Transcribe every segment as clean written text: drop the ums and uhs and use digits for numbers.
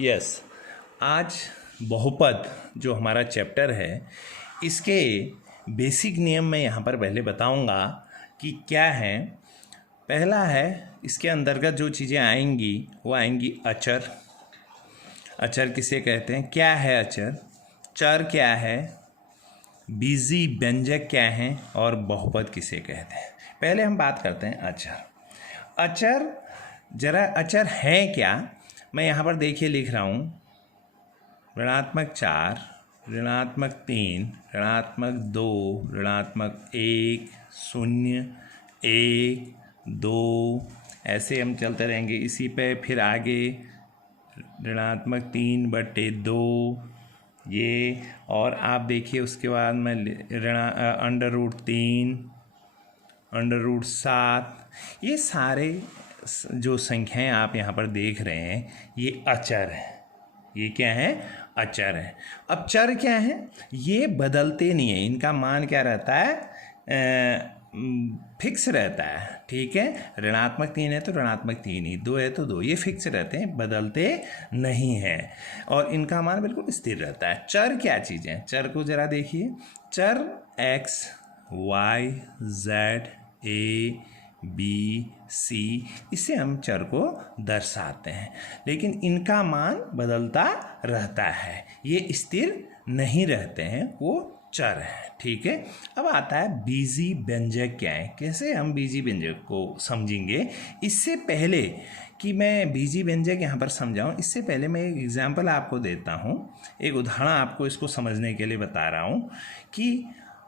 Yes, आज बहुपद जो हमारा चैप्टर है इसके बेसिक नियम मैं यहाँ पर पहले बताऊँगा कि क्या है। पहला है, इसके अंतर्गत जो चीज़ें आएंगी वो आएंगी अचर। अचर किसे कहते हैं, क्या है अचर, चर क्या है, बीजी व्यंजक क्या हैं और बहुपद किसे कहते हैं। पहले हम बात करते हैं अचर। अचर जरा अचर है क्या, मैं यहाँ पर देखिए लिख रहा हूँ ऋणात्मक 4, ऋणात्मक 3, ऋणात्मक 2, ऋणात्मक 1, 0, 1, 2, ऐसे हम चलते रहेंगे। इसी पे फिर आगे ऋणात्मक 3/2 ये, और आप देखिए उसके बाद में √3, √7, ये सारे जो संख्याएं आप यहाँ पर देख रहे हैं ये अचर है। ये क्या है, अचर है। अब चर क्या है, ये बदलते नहीं है, इनका मान क्या रहता है, फिक्स रहता है। ठीक है, ऋणात्मक 3 है तो ऋणात्मक 3 ही, 2 है तो 2, ये फिक्स रहते हैं, बदलते नहीं हैं और इनका मान बिल्कुल स्थिर रहता है। चर क्या चीज़ है, चर को ज़रा देखिए। चर x, y, z, a, b, c, इससे हम चर को दर्शाते हैं, लेकिन इनका मान बदलता रहता है, ये स्थिर नहीं रहते हैं, वो चर है। ठीक है, अब आता है बीजी व्यंजक क्या है, कैसे हम बीजी व्यंजक को समझेंगे। इससे पहले कि मैं बीजी व्यंजक यहाँ पर समझाऊँ, इससे पहले मैं एक एग्जाम्पल आपको देता हूँ, एक उदाहरण आपको इसको समझने के लिए बता रहा हूँ कि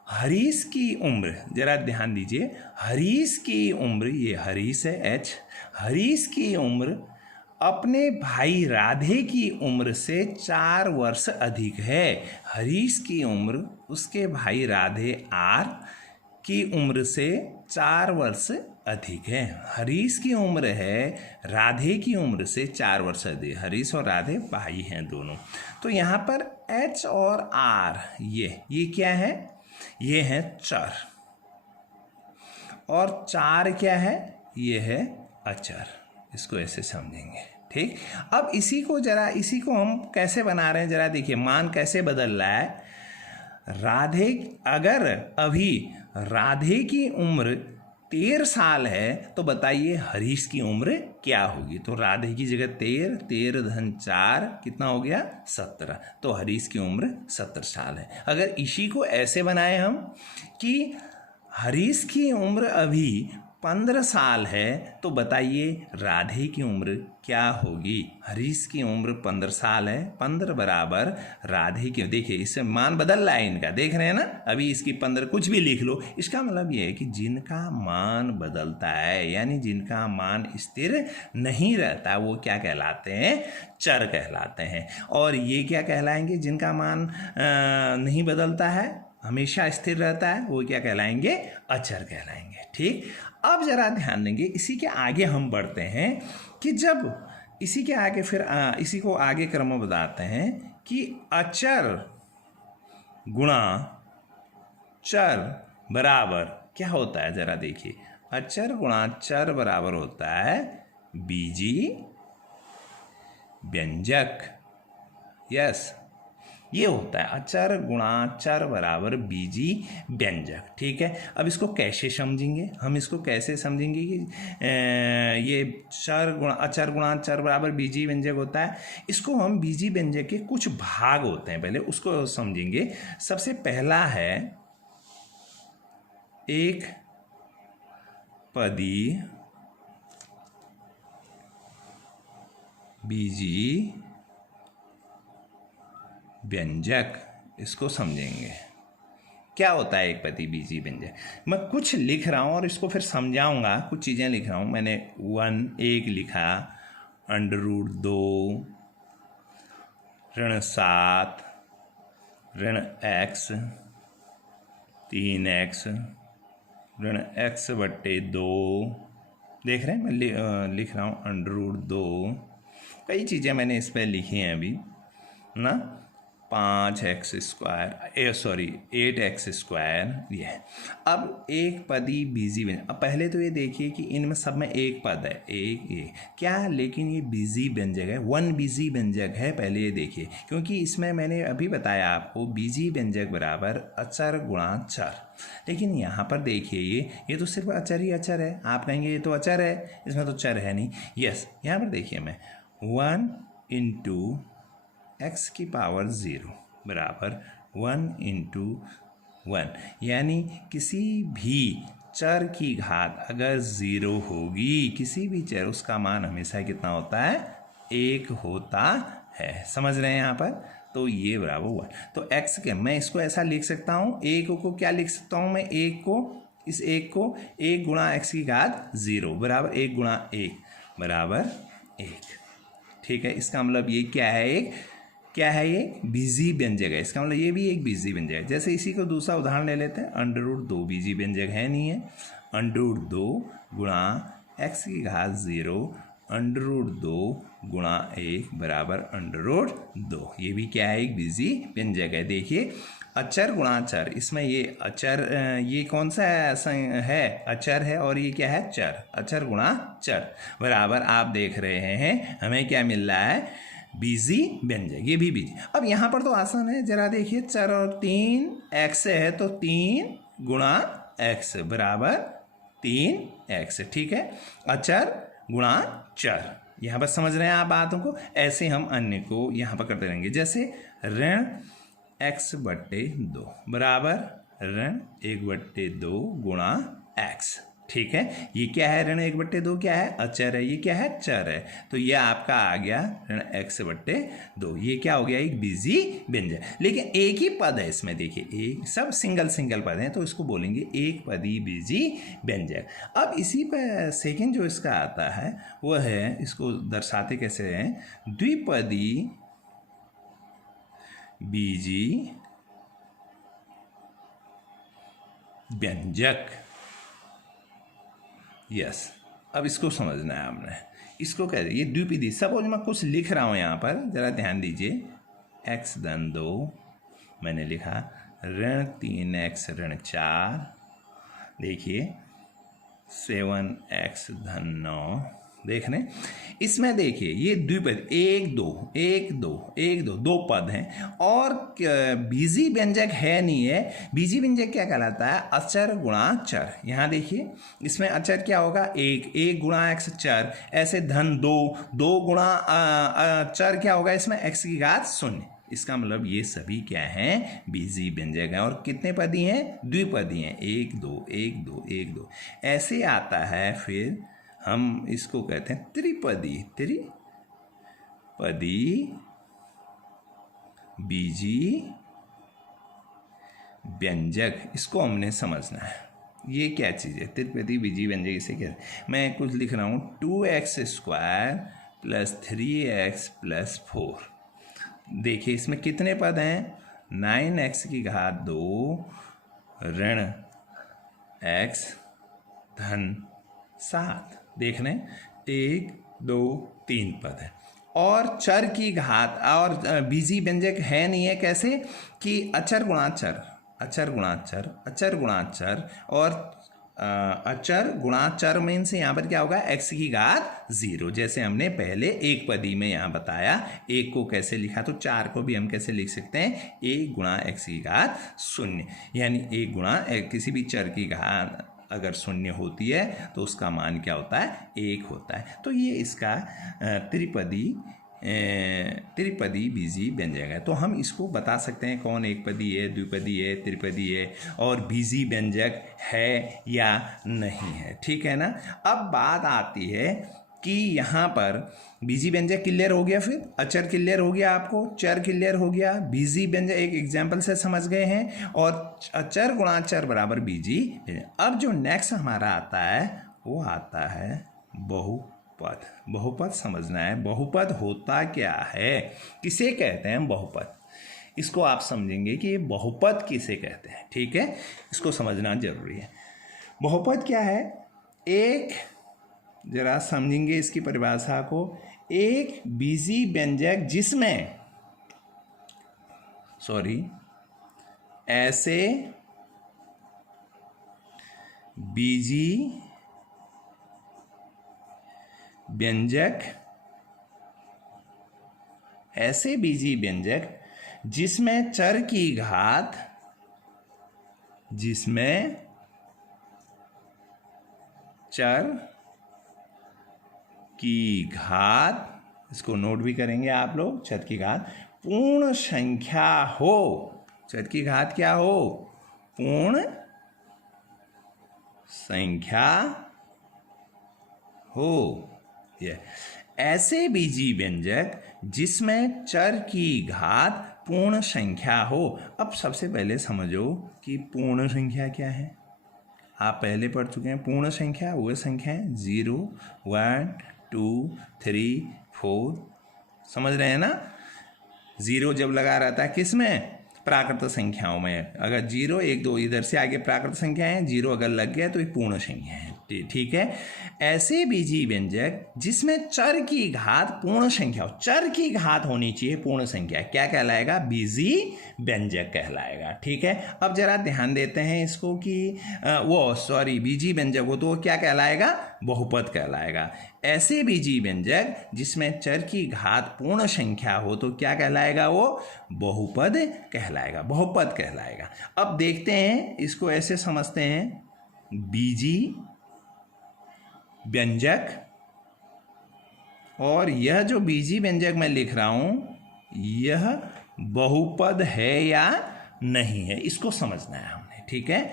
हरीश की उम्र, जरा ध्यान दीजिए, हरीश की उम्र, ये हरीश है H, हरीश की उम्र अपने भाई राधे की उम्र से 4 वर्ष अधिक है। हरीश की उम्र उसके भाई राधे R की उम्र से 4 वर्ष अधिक है। हरीश की उम्र है राधे की उम्र से 4 वर्ष अधिक। हरीश और राधे भाई हैं दोनों। तो यहाँ पर H और R ये क्या है, ये है चर, और 4 क्या है, ये है अचर। इसको ऐसे समझेंगे। ठीक, अब इसी को हम कैसे बना रहे हैं, जरा देखिए मान कैसे बदल रहा है। राधे, अगर अभी राधे की उम्र 13 साल है तो बताइए हरीश की उम्र क्या होगी। तो राधे की जगह 13, 13 धन 4 कितना हो गया, 17, तो हरीश की उम्र 17 साल है। अगर इसी को ऐसे बनाए हम कि हरीश की उम्र अभी 15 साल है तो बताइए राधे की उम्र क्या होगी। हरीश की उम्र 15 साल है, 15 बराबर राधे की, देखिए इससे मान बदल रहा है इनका, देख रहे हैं ना, अभी इसकी 15 कुछ भी लिख लो, इसका मतलब ये है कि जिनका मान बदलता है, यानी जिनका मान स्थिर नहीं रहता, वो क्या कहलाते हैं, चर कहलाते हैं। और ये क्या कहलाएंगे, जिनका मान नहीं बदलता है, हमेशा स्थिर रहता है, वो क्या कहलाएंगे, अचर कहलाएंगे। ठीक, अब जरा ध्यान देंगे, इसी के आगे हम बढ़ते हैं कि जब इसी के आगे फिर इसी को आगे क्रम में बताते हैं कि अचर गुणा चर बराबर क्या होता है, जरा देखिए, अचर गुणा चर बराबर होता है बीजी व्यंजक। यस, ये होता है अचर गुणा चर बराबर बीजी व्यंजक। ठीक है, अब इसको कैसे समझेंगे, हम इसको कैसे समझेंगे कि ये अचर गुणा चर बराबर बीजी व्यंजक होता है। इसको हम बीजी व्यंजक के कुछ भाग होते हैं, पहले उसको समझेंगे। सबसे पहला है एक पदी बीजी व्यंजक, इसको समझेंगे क्या होता है एक पदी बीजी व्यंजक। मैं कुछ लिख रहा हूँ और इसको फिर समझाऊंगा, कुछ चीज़ें लिख रहा हूँ। मैंने 1 लिखा, √2, ऋण 7, ऋण x, 3x, ऋण x/2, देख रहे हैं, मैं लिख रहा हूँ √2। कई चीज़ें मैंने इस पर लिखी हैं अभी ना, 5x², सॉरी 8x², ये है। अब एक पदी बीजी व्यंजक, अब पहले तो ये देखिए कि इनमें सब में एक पद है, एक ये क्या, लेकिन ये बीजी व्यंजक है, वन बीजी व्यंजक है, पहले ये देखिए, क्योंकि इसमें मैंने अभी बताया आपको बीजी व्यंजक बराबर अचर गुणा चर। लेकिन यहाँ पर देखिए ये तो सिर्फ अचर ही अचर है। आप कहेंगे ये तो अचर है, इसमें तो चर है नहीं। यस, यहाँ पर देखिए मैं 1 × x⁻0 बराबर 1 × 1, यानी किसी भी चर की घात अगर 0 होगी, किसी भी चर, उसका मान हमेशा कितना होता है, 1 होता है। समझ रहे हैं यहाँ पर? तो ये बराबर 1। तो x के मैं इसको ऐसा लिख सकता हूँ, 1 को क्या लिख सकता हूँ मैं, 1 को, इस 1 को 1 × x⁻0 बराबर 1 × 1 बराबर 1। ठीक है, इसका मतलब ये क्या है, एक क्या है, ये बीजी व्यंजक है। इसका मतलब ये भी एक बीजी व्यंजक है। जैसे इसी को दूसरा उदाहरण ले लेते हैं, √2 बीजी व्यंजक है नहीं है, √2 × x⁻0 √2 × 1 बराबर √2। ये भी क्या है, एक बीजी व्यंजक है। देखिए अचर गुणा चर, इसमें ये अचर, ये कौन सा है, अचर है, और ये क्या है, चर। अचर गुणा चर बराबर आप देख रहे हैं हमें क्या मिल रहा है, बीजी व्यंजक, ये भी बीजी। अब यहाँ पर तो आसान है, जरा देखिए, चर और 3x है तो 3 × x बराबर 3x। ठीक है, अचर गुणा चर, यहाँ पर समझ रहे हैं आप बातों को। ऐसे हम अन्य को यहाँ पर करते रहेंगे, जैसे ऋण x/2 बराबर ऋण 1/2 × x। ठीक है, ये क्या है, ऋण 1/2 क्या है, अचर है, ये क्या है, चर है। तो ये आपका आ गया ऋण x/2, ये क्या हो गया, एक बीजी व्यंजक। लेकिन एक ही पद है इसमें, देखिए एक, सब सिंगल पद हैं, तो इसको बोलेंगे एक पदी बीजी व्यंजक। अब इसी पर सेकंड जो इसका आता है वह है, इसको दर्शाते कैसे हैं, द्विपदी बीजी व्यंजक। यस, अब इसको समझना है हमने, इसको कह ये द्विपदी। सपोज मैं कुछ लिख रहा हूँ यहाँ पर, जरा ध्यान दीजिए, x/2 मैंने लिखा, ऋण 3x ऋण 4, देखिए 7x/9, देख रहे, इसमें देखिए ये द्विपद 1 2 दो पद हैं, और बीजी व्यंजक है नहीं है। बीजी व्यंजक क्या कहलाता है, अचर गुणा चर। यहाँ देखिए इसमें अचर क्या होगा, 1 × x चर, ऐसे धन 2 × चर क्या होगा, इसमें x⁻0। इसका मतलब ये सभी क्या हैं, बीजी व्यंजक हैं। और कितने पदी हैं, द्विपदी हैं, 1 2 1 2 1 2 ऐसे आता है। फिर हम इसको कहते हैं त्रिपदी बीजी व्यंजक। इसको हमने समझना है, ये क्या चीज़ है, त्रिपदी बीजी व्यंजक। इसे क्या, मैं कुछ लिख रहा हूँ, 2x² + 3x + 4। देखिए इसमें कितने पद हैं, 9x⁻2 ऋण x धन 7। देख रहे हैं, 1 2 3 पद है, और चर की घात, और बीजी व्यंजक है नहीं है। कैसे कि अचर गुणा चर, और अचर गुणा चर में से यहाँ पर क्या होगा, x⁻0। जैसे हमने पहले एक पदी में यहाँ बताया, एक को कैसे लिखा, तो 4 को भी हम कैसे लिख सकते हैं, 1 × x⁻0, यानी 1 × किसी भी चर की घात अगर 0 होती है तो उसका मान क्या होता है, 1 होता है। तो ये इसका त्रिपदी बीजी व्यंजक है। तो हम इसको बता सकते हैं कौन एक पदी है, द्विपदी है, त्रिपदी है, और बीजी व्यंजक है या नहीं है। ठीक है ना। अब बात आती है कि यहाँ पर बीजी व्यंजक क्लियर हो गया, फिर अचर क्लियर हो गया, आपको चर क्लियर हो गया, बीजी व्यंजक एक एग्जाम्पल से समझ गए हैं, और अचर गुणा चर बराबर बीजी। अब जो नेक्स्ट हमारा आता है वो आता है बहुपद। बहुपद समझना है, बहुपद होता क्या है, किसे कहते हैं बहुपद, इसको आप समझेंगे कि ये बहुपद किसे कहते हैं। ठीक है, इसको समझना जरूरी है। बहुपद क्या है, एक, जरा समझेंगे इसकी परिभाषा को, एक बीजी व्यंजक जिसमें सॉरी, ऐसे बीजी व्यंजक, ऐसे बीजी व्यंजक जिसमें चर की घात, जिसमें चर की घात, इसको नोट भी करेंगे आप लोग, चर की घात पूर्ण संख्या हो। चर की घात क्या हो? पूर्ण संख्या हो। ये ऐसे बीजी व्यंजक जिसमें चर की घात पूर्ण संख्या हो। अब सबसे पहले समझो कि पूर्ण संख्या क्या है। आप पहले पढ़ चुके हैं। पूर्ण संख्या वो संख्या है 0, 1, 2, 3, 4, समझ रहे हैं ना। 0 जब लगा रहता है किस में? प्राकृत संख्याओं में। अगर 0, 1, 2 इधर से आगे प्राकृत संख्या है, 0 अगर लग गया तो ये पूर्ण संख्या है। ठीक है। ऐसे बीजी व्यंजक जिसमें चर की घात पूर्ण संख्या हो, चर की घात होनी चाहिए पूर्ण संख्या, क्या कहलाएगा? बीजी व्यंजक कहलाएगा। ठीक है। अब जरा ध्यान देते हैं इसको कि बीजी व्यंजक हो तो क्या कहलाएगा? बहुपद कहलाएगा। ऐसे बीजी व्यंजक जिसमें चर की घात पूर्ण संख्या हो तो क्या कहलाएगा? वो बहुपद कहलाएगा, बहुपद कहलाएगा। अब देखते हैं इसको, ऐसे समझते हैं, बीजी व्यंजक, और यह जो बीजी व्यंजक मैं लिख रहा हूं यह बहुपद है या नहीं है, इसको समझना है हमने। ठीक है।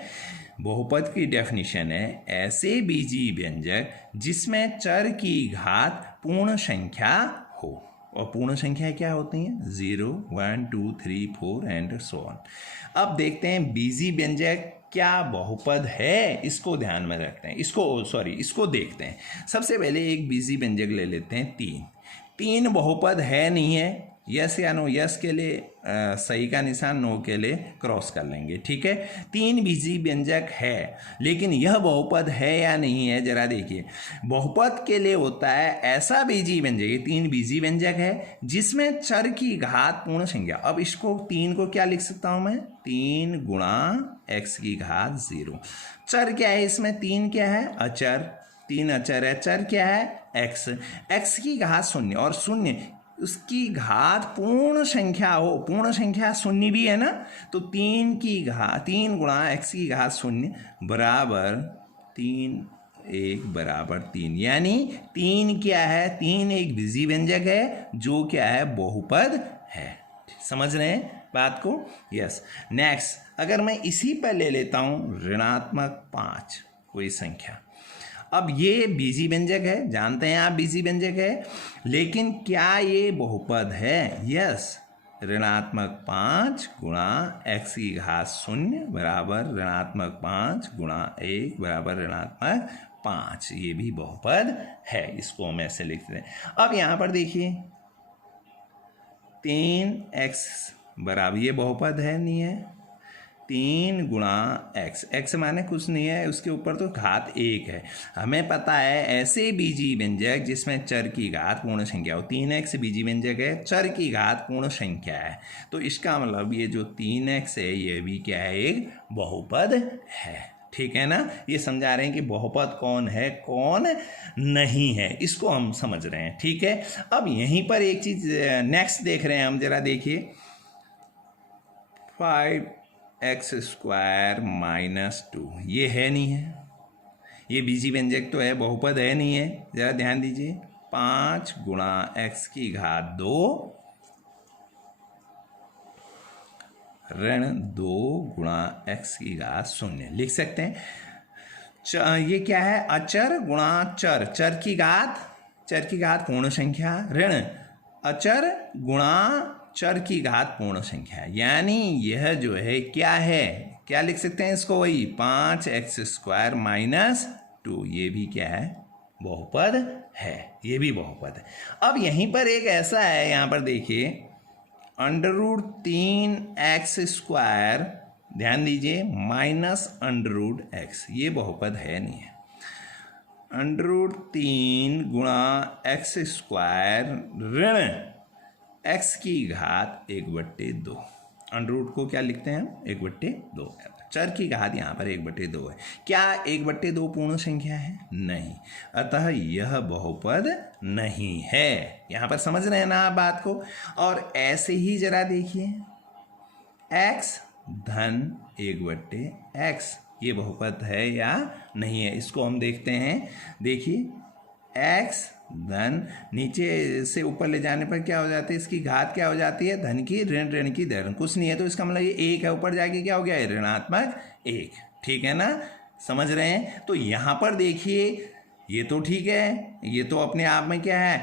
बहुपद की डेफिनेशन है ऐसे बीजी व्यंजक जिसमें चर की घात पूर्ण संख्या हो। और पूर्ण संख्या क्या होती हैं? 0, 1, 2, 3, 4 एंड सो ऑन। अब देखते हैं बीजी व्यंजक क्या बहुपद है, इसको ध्यान में रखते हैं। इसको देखते हैं। सबसे पहले एक बीजी व्यंजक ले लेते हैं 3। 3 बहुपद है नहीं है? यस या नो? यस के लिए सही का निशान, नो के लिए क्रॉस कर लेंगे। ठीक है। 3 बीजी व्यंजक है, लेकिन यह बहुपद है या नहीं है जरा देखिए। बहुपद के लिए होता है ऐसा बीजी व्यंजक, ये 3 बीजी व्यंजक है जिसमें चर की घात पूर्ण संख्या। अब इसको 3 को क्या लिख सकता हूं मैं? 3 गुणा x की घात 0। चर क्या है इसमें? 3 क्या है? अचर। 3 अचर है। चर क्या है? x की घात 0, और 0 उसकी घात पूर्ण संख्या हो। पूर्ण संख्या 0 भी है ना, तो 3 गुणा x की घात 0 बराबर 3, 1 बराबर 3। यानी 3 क्या है? 3 एक बीजी व्यंजक है जो क्या है? बहुपद है। समझ रहे हैं बात को? यस। नेक्स्ट, अगर मैं इसी पर ले लेता हूं ऋणात्मक 5 कोई संख्या। अब ये बीजी व्यंजक है, जानते हैं आप बीजी व्यंजक है, लेकिन क्या ये बहुपद है? यस। ऋणात्मक 5 गुणा x की घात 0 बराबर ऋणात्मक 5 गुणा 1 बराबर ऋणात्मक 5, ये भी बहुपद है। इसको हम ऐसे लिखते हैं। अब यहां पर देखिए 3x बराबर, ये बहुपद है नहीं है? 3 गुणा x माने कुछ नहीं है, उसके ऊपर तो घात 1 है। हमें पता है ऐसे बीजी व्यंजक जिसमें चर की घात पूर्ण संख्या हो। 3x बीजी व्यंजक है, चर की घात पूर्ण संख्या है, तो इसका मतलब ये जो 3x है ये भी क्या है? एक बहुपद है। ठीक है ना। ये समझा रहे हैं कि बहुपद कौन है कौन नहीं है, इसको हम समझ रहे हैं। ठीक है। अब यहीं पर एक चीज नेक्स्ट देख रहे हैं हम, जरा देखिए 5x² - 2, ये है नहीं है? ये बीजी व्यंजक तो है, बहुपद है नहीं है? जरा ध्यान दीजिए। 5 गुणा x की घात 2 ऋण 2 गुणा x की घात 0 लिख सकते हैं। ये क्या है? अचर गुणा चर, चर की घात पूर्ण संख्या, ऋण अचर गुणा चर की घात पूर्ण संख्या। यानी यह जो है क्या है? क्या लिख सकते हैं इसको? वही 5x² - 2, ये भी क्या है? बहुपद है। ये भी बहुपद है। अब यहीं पर एक ऐसा है, यहां पर देखिए √3x², ध्यान दीजिए, -√x, ये बहुपद है नहीं है। √3 गुणा x² ऋण x की घात 1/2, अंडर रूट को क्या लिखते हैं हम, 1/2। चर की घात यहाँ पर 1/2 है। क्या 1/2 पूर्ण संख्या है? नहीं, अतः यह बहुपद नहीं है। यहाँ पर समझ रहे हैं ना आप बात को। और ऐसे ही जरा देखिए, x धन 1/x, ये बहुपद है या नहीं है, इसको हम देखते हैं। देखिए x धन, नीचे से ऊपर ले जाने पर क्या हो जाती है, इसकी घात क्या हो जाती है, धन की ऋण, ऋण की धन, कुछ नहीं है तो इसका मतलब ये 1 है, ऊपर जाके क्या हो गया, ऋणात्मक 1। ठीक है ना, समझ रहे हैं। तो यहाँ पर देखिए ये तो ठीक है, ये तो अपने आप में क्या है,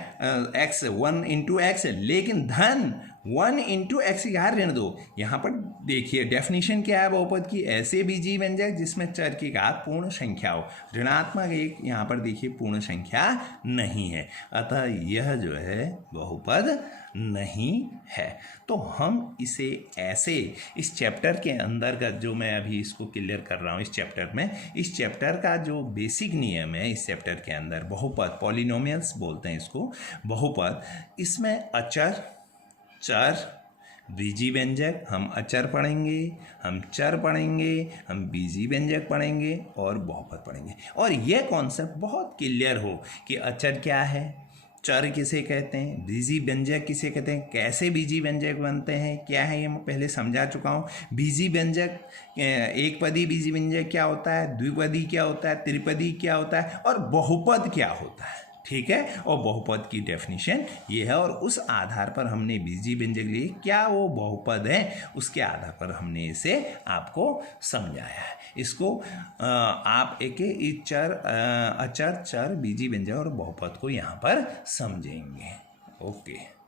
x 1 इंटू एक्स, लेकिन धन 1 इंटू एक्स की घात ऋण 2। यहाँ पर देखिए डेफिनेशन क्या है बहुपद की, ऐसे बीजीय व्यंजक जिसमें चर की घात पूर्ण संख्या हो। ऋणात्मक 1 यहाँ पर देखिए पूर्ण संख्या नहीं है, अतः यह जो है बहुपद नहीं है। तो हम इसे ऐसे इस चैप्टर के अंदर का जो मैं अभी इसको क्लियर कर रहा हूँ इस चैप्टर में, इस चैप्टर का जो बेसिक नियम है इस चैप्टर के अंदर, बहुपद, पॉलिनोमियल्स बोलते हैं इसको, बहुपद, इसमें अचर, चर, बीजीय व्यंजक, हम अचर पढ़ेंगे, हम चर पढ़ेंगे, हम बीजीय व्यंजक पढ़ेंगे और बहुपद पढ़ेंगे। और यह कॉन्सेप्ट बहुत क्लियर हो कि अचर क्या है, चर किसे कहते हैं, बीजीय व्यंजक किसे कहते हैं, कैसे बीजीय व्यंजक बनते हैं, क्या है ये मैं पहले समझा चुका हूँ। बीजीय व्यंजक, एक पदी बीजीय व्यंजक क्या होता है, द्विपदी क्या होता है, त्रिपदी क्या होता है और बहुपद क्या होता है। ठीक है, और बहुपद की डेफिनेशन ये है, और उस आधार पर हमने बीजीय व्यंजक लिए, क्या वो बहुपद है, उसके आधार पर हमने इसे आपको समझाया है। इसको आप एक चर, अचर, चर, बीजीय व्यंजक और बहुपद को यहाँ पर समझेंगे। ओके।